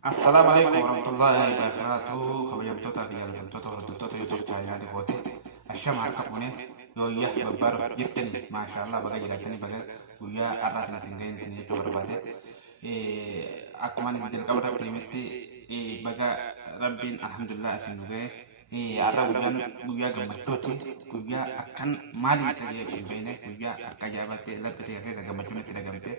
Assalamualaikum warahmatullahi wabarakatuh. Kabajamtoota fi jaallatamtoota hordoftoota YouTube chaanaalii goote ashama harka fuunee yooyyaa babbaadoo jirtanii maashaallah baga jiraatanii baga guyyaa har'aatiin isin ga'een isin jechuu barbaade akkuma isin jalqaba irratti himetti baga rabbiin alhamdulillah isin nu ga'e har'a guyyaa gammachuuti guyyaa akkan maaliin akka ga'e isin beekne guyyaa akka ajaa'ibaatti laphate keessa gammachuun itti dhagamte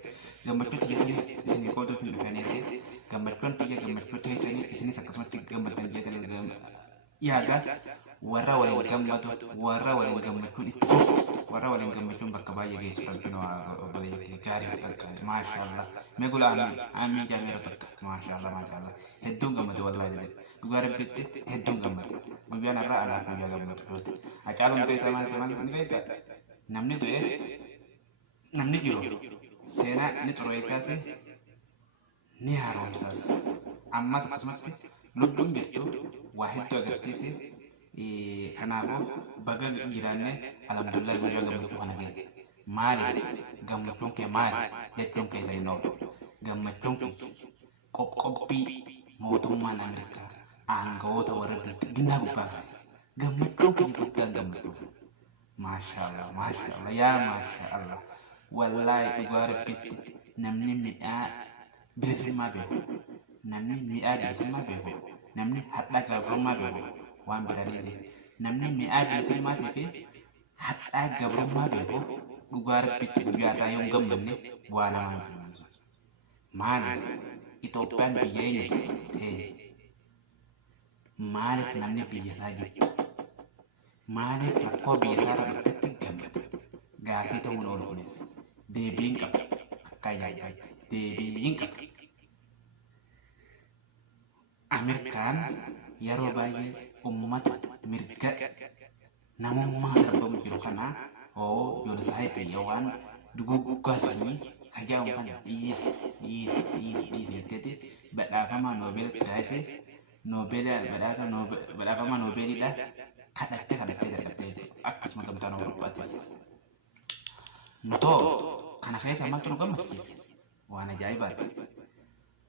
gammachuutti jechuunis isin qooduuf hin dhufaniiti. Gammachuun xiyya gammachuu teessanii isinis akkasumatti gammadan jedhan yaada warra waliin gammadu warra waliin gammachuun itti warra waliin gammachuun bakka baay'ee geessu rabbiin obboleeyyii gaarii fakkaate maashaallah meegula amiin jaameera takka maashaallah hedduun gammade wallaahi jedhe dhugaa rabbitti hedduun gammade guyyaan irraa alaaf guyyaa gammadu yooti Hacaaluun ta'e isaa maal ni beekta namni du'e namni jiru seenaa ni xureessaas ni haaromsaas ammas akkasumatti lubbuun jirtu waa hedduu agarsiise kanaafuu baga jiraanne alhamdulillah guyyaa gammachuu kana ga'e maaliif gammachuun kee maali jechuun keessa hin oolu gammachuun kee qoqqobbii mootummaan Ameerikaa aangawoota warra biltiginnaa gubbaa kaa'e gammachuun kee guddaan gammachuu maashaallah yaa maashaallah wallaahi dhugaa rabbitti namni midhaa bilisummaa beeku namni mi'aa bilisummaa beeku namni hadhaa gabrummaa beeku waan biraniiti namni mi'aa bilisummaatii fi hadhaa gabrummaa beeku dhugaa rabbitti guyyaa irraa yoo gammanne waa namaa miti maaliif Itoophiyaan biyya eenyuti ta'e maaliif namni biyya isaa jirtu maaliif rakkoo biyya isaa irra dhuftetti gammada gaafii ta'uun oolu kunis deebiin qaba akka ajaa'ibaatti deebiin qaba. Ameerikaan yeroo baay'ee uummata mirga namummaa sarbamu jiru kana yoonisaa ta'e waan duguggaa sanyii hajaamu kana dhiyeesse jetteeti badhaafamaa noobeel piraayisii badhaafamaa noobeelidha kadhattee dadhabdee akkasuma gamtaan Awurooppaattis. Nutoo kana keessa maaltu nu gammachiise waan ajaa'ibaati.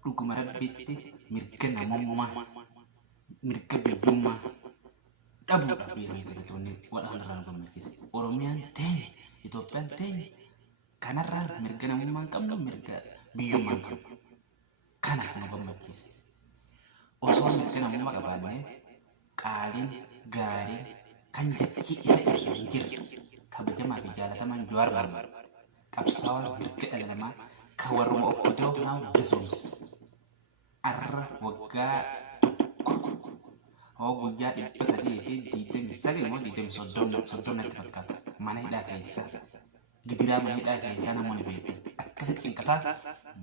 Dhuguma rabbitti mirga namummaa mirga biyyummaa dhabuudhaaf biyya sana keessattoonni waan irraa nu gammachiise. Oromiyaan teenya Itoophiyaan teenya kanarraa mirga namummaa hin qabnu mirga biyyummaa hin qabnu kana nu gammachiise. Osoo mirga namummaa qabaannee qaaliin gaariin kan jechi isa ibsu hin jirre kabajamaa fi jaalatamaan Jawaar Mohaammed qabsaa'aa mirga dhala namaa kan warruma okkotoo kanaa bisoomse. Arra waggaa tokko guyyaa 329 moo 30 fakkaata mana hidhaa keessa gidiraa mana hidhaa keessa namoonni beektan akkasa cinqataa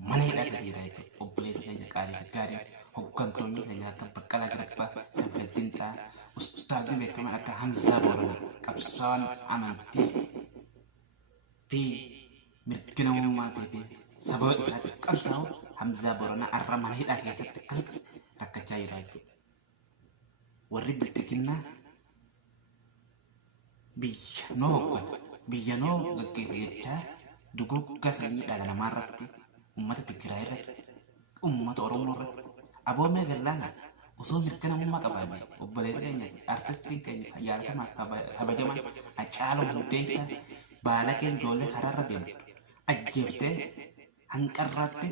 mana hidhaa keessa jira jechuudha. Obboleessa keenya qaalii gaarii hoggantoonni keenya akka Baqqalaa Garbaa Safeddin Xaa ustaazii beekaman akka Hamzaa Booranaa qabsaa'aan amantii fi mirga namummaatii fi sababa isaatiif qabsaa'u Hamzaa Booranaa arra mana hidhaa keessatti akkasitti rakkachaa jira jechuudha. Warri biltiginnaa biyya noo hogganu biyya noo gaggeessa jechaa duguggaa sanyii dhala namaa irratti uummata Tigraay irratti uummata Oromoo irratti aboomee gallaana osoo mirga namummaa qabaanne obboleessa keenya artistiin keenya jaalatamaa kabajaman Hacaaluu Hundeessaa baalaqeen ijoollee karaarra deemu ajjeeftee hanqarraatti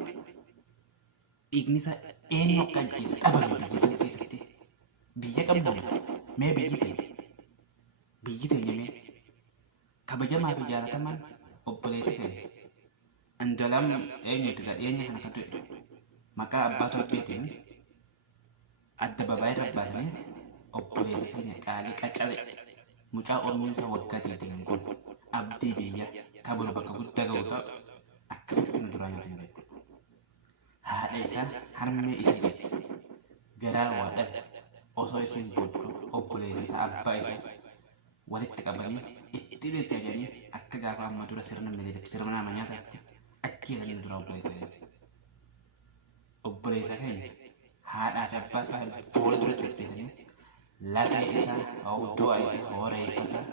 dhiigni isaa eenyu akka ajjeese dhabame biyya san keessatti biyya qabnaamti mee biyyi teenya mee kabajamaa fi jaalatamaan obboleessa keenya Andalam eenyuti gadheenya kana kan du'e maqaa abbaa torbeetiin adda babaayirra baasanii obboleessa keenya qaalii qacabe mucaa ormiinsa waggaa 20 kun abdii biyya kabula bakka guddaa ga'u ta'u akkasitti nu duraan nyaatin beeku. Haadha isaa harmee isa geesse garaa waa dhabe osoo isin boodduu obboleessa isaa abbaa isaa walitti qabanii itti lilchajanii akka gaafa amma dura sirna miliirratti sirna nama nyaataatti achi jedhanii dura obboleessa keenya haadhaa fi abbaa isaa fuula duratti ajjeesanii lafa isaa du'a isaa reeffa isaa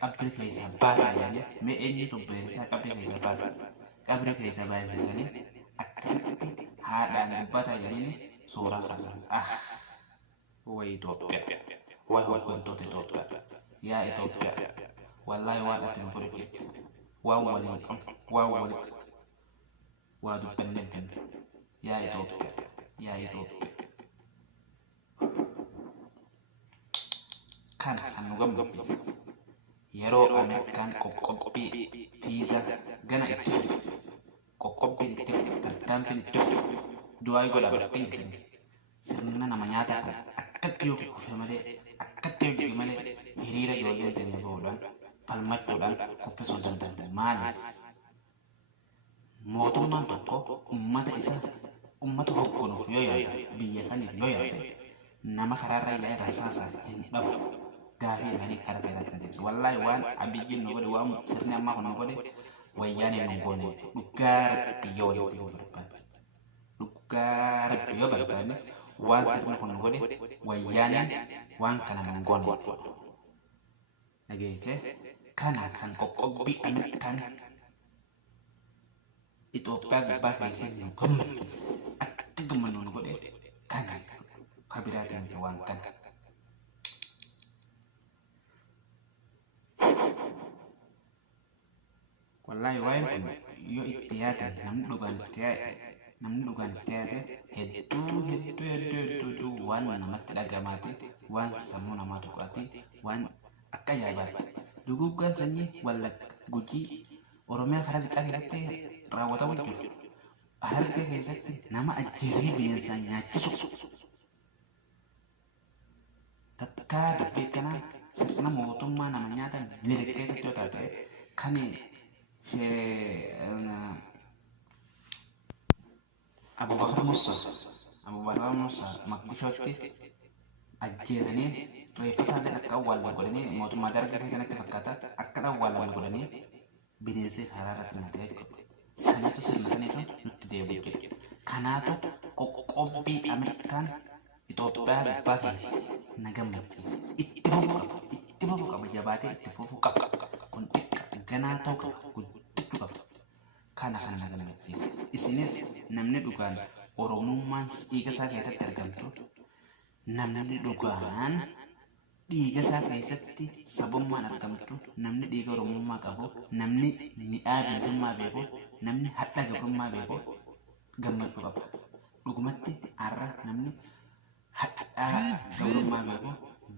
qabri keessaa baasaa jedhanii mee eenyutu obboleessa isaa qabri keessaa baasa qabri keessaa baasisanii akkasitti haadhaan dubbataa jedhanii suuraa kaasan. Way Itoophiyaa. Way hooggantoota Itoophiyaa. Yaa Itoophiyaa. Wallaahi waan ati nu godhe jirti. Waan waliin qabnu, waan walitti waa dubbannee binne. Yaa Itoophiyaa. Yaa Itoophiyaa. Kana kan nu gammachiise. Yeroo Ameerikaan qoqqobbii fiizaa gana itti fudhate. Qoqqobbiin itti fudhate. Tarkaanfiin itti fudhate. Du'aa godha bakka jirtanii. Sirna nama nyaataa kana akkatti yoo kufe malee, akkatti yoo jiru malee hiriira ijoolleen ta'anii bahuudhaan, falmachuudhaan kuffisuu danda'an. Maaliif? Mootummaan tokko uummata hoogganuuf yoo yaada, biyya saniif yoo yaada, nama karaarra yaa'ee rasaasaan hin dhabu. Gaafii isaanii karaa seeraatiin deemsa. Wallaahi waan abiyyiin nu godhe, waan sirni ammaa kun nu godhe, wayyaaneen nu goone dhugaa rabbi yoo walitti nu barbaanne. Dhugaa rabbi yoo barbaanne waan sirni kun nu godhe, wayyaaneen waan kana nu goone. Dhageessee kana kan qoqqobbii Ameerikaan Itoophiyaa gubbaa keessee nu gammachiise. Akka gammannu nu godhe kana kan biraatiin miti waan kana. Wallahi waan kun yoo itti yaatan namni dhugaan itti yaade hedduu waan namatti dhagamaati, waan sammuu namaa tuqaati, waan akka yaabaati. Duguggaan sanyii Wallagga, Gujii, Oromiyaa karaa lixaa keessatti raawwatamu jiru. Harargee keessatti nama ajjeesanii bineensaan nyaachisu. Takkaa dubbii kanaa sirna mootummaa nama nyaatan Minilik keessatti yoo taate kan Abubakar Musa Maqdishootti ajjeesanii reeffa isaatiin akka awwaalan godhanii mootummaa dargaa keessatti fakkaata akka awwaalan godhanii bineensi karaa irratti nyaatee jechuudha. Sanatu sirna saniitu nutti deebi'u jedhu. Kanaatu qoqqobbii Ameerikaan Itoophiyaa gubbaa keessa na gammachiise. Itti fufuu qaba jabaatee itti fufuu qaba. Kun xiqqa ganaa ta'uu qaba, guddachuu qaba. Kana kan na gammachiise. Isinis namni dhugaan Oromummaan dhiiga isaa keessatti argamtu, namni dhugaan dhiiga isaa keessatti sabummaan argamtu, namni dhiiga Oromummaa qabu, namni mi'aa bilisummaa beeku, namni hadha gabrummaa beeku gammachuu qaba. Dhugumatti har'a namni hadhaa gabrummaa beeku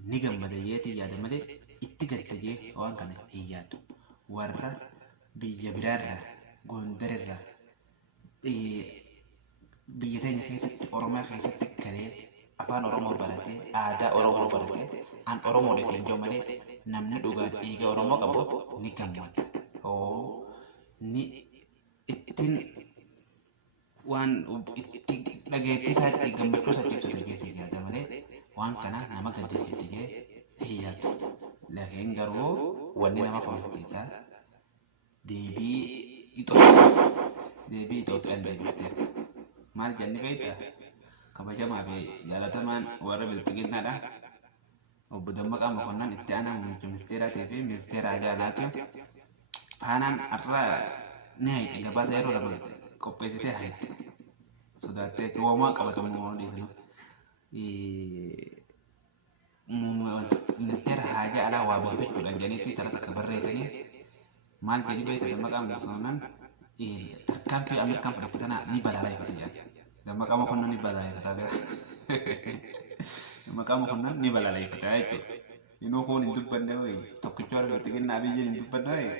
ni gammada yeetii yaada malee itti gaddagee waan kana hin yaadu. Warra biyya biraarraa, Gondarirraa, biyya teenya keessatti, Oromiyaa keessatti galee afaan Oromoo baratee, aadaa Oromoo baratee, an Oromoo dhaqeen jiru malee namni dhugaan dhiiga Oromoo qabu ni gammada. Ni ittiin waan itti dhageettii isaa itti gammachuu isaa ibsu dhageettii yaada malee waan kana nama gaddisiitti jee hin yaadu. Laakiin garuu wanni nama kabachiisaa deebii Itoophiyaan deebiftee maal jenni beektaa? Kabajamaa fi jaalatamaan warra bilxiginnaadha. Obbo Dammaqaa Mokonnon itti aanaa muummicha ministeeraatii fi ministeera ajaa'aati. Faanaan har'a ni hayti gabaasa yeroo lama qopheessitee hayti. Sodaattee uumamaa qabatamu dhiisnu. Ministeera haajaa alaa waa beekachuudhaan janiitti taraa takka barreessanii maal jedhi beektaa Dammaqaa Mokonnon tarkaanfii Ameerikaan fudhatte sana ni balaaleffate jedha. Dammaqaa Mokonnon ni balaaleffata. Dammaqaa Mokonnon ni balaaleffata jechuudha. Inni kun hin dubbanne wayii tokkicha warra bilxiginnaa biyyiin hin dubbanne wayii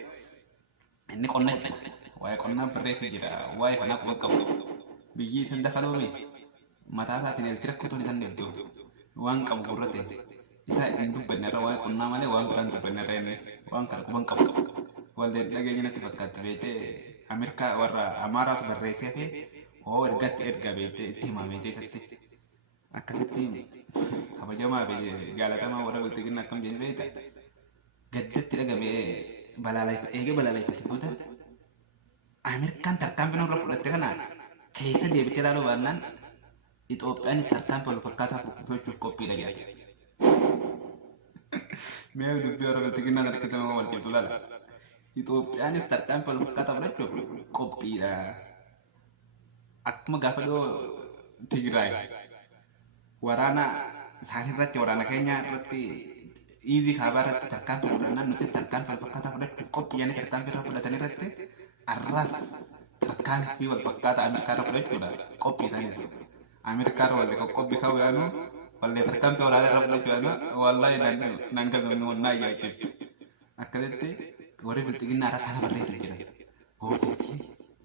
inni qonna jira. Waa'ee qonnaa barreessu jira. Waa'ee kanaa quba qabu. Biyyi isin dakaloomi mataa isaatiin elti rakkatuun isan iddoo waan qabu gurra ta'e isa hin dubbanne irra waa'ee qonnaa malee waan biraan dubbanne irra inni waan kana quban qabu. Walleen dhageenya natti fakkaatti beektee Ameerikaa warra Amaaraatu barreessee fi ergatti erga beektee itti himamee keessatti akkasitti kabajamaa fi jaalatamaa warra bilxiginnaa akkam jenni beekta gaddatti dhagamee eega balaaleffate booda Ameerikaan tarkaanfii nurra fudhatte kana keessa deebitee ilaaluu baannaan Itoophiyaan tarkaanfii wal fakkaataa gochuuf qophiidha jedha. Mee dubbii warra bilxiginnaa harkatama wal qabdu laala. Itoophiyaanis tarkaanfii wal fakkaataa fudhachuuf qophiidha. Akkuma gaafa dhiyoo Tigraay waraana isaanii irratti waraana keenya irratti iizii kaabaa irratti tarkaanfii fudhannaan nutis tarkaanfii wal fakkaataa fudhachuuf qophiyyanii tarkaanfii irra fudhatan irratti arraas tarkaanfii wal fakkaataa Ameerikaa irra fudhachuudha qophii isaaniis. Ameerikaa irra wallee qophii ka'uu yaanu wallee tarkaanfii waraanaa irra fudhachuu yaanu wallaahi nan galma naa ajaa'ibsiiftu. Akkasitti warri bilxiginnaa irra kana barreessu jiran. Hootichi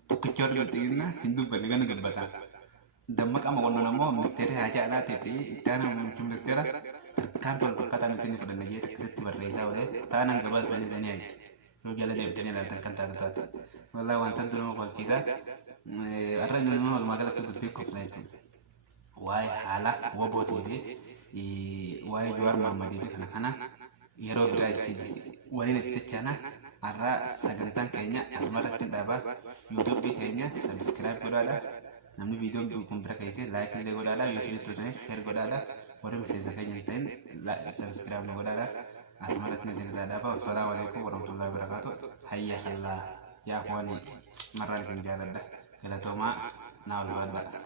tokkichi warri bilxiginnaa hin dubbanne gana gabbataa. Dammaqa maqonnoon ammoo ministeera haajaa alaatii fi itti aanaa muummicha ministeera tarkaanfii wal fakkaataa nuti inni fudhanne jedhee akkasitti barreessaa olee taanaan gabaasanii banii ayi. Yoo jala deebitanii ilaaltan kan taatu taate. Wallaahi waan santu nama kolchiisaa. Har'a nama walumaa galatti dubbii kofla jechuudha. Waa'ee haala wobootii fi waa'ee Jawaar Mohammadii fi kana yeroo biraa itti waliin itti chaana har'a sagantaan keenya asumarratti dhaabaa yuutuubii keenya sabiskiraayib godhaadha. Namni viidiyoon kun bira keessee laayik illee godhaadha. Yoo isinitti tolchanii sheer godhaadha. Warri miseensa keenya hin ta'in sabiskiraayib nu godhaadha. Asumarratti nu isin irraa dhaabaa. Assalaamu alaikum warahmatullahi wabarakatuh. Hayya hallaa yaa hooni marraan isin jaaladha. Galatoomaa naa ol baadhaa.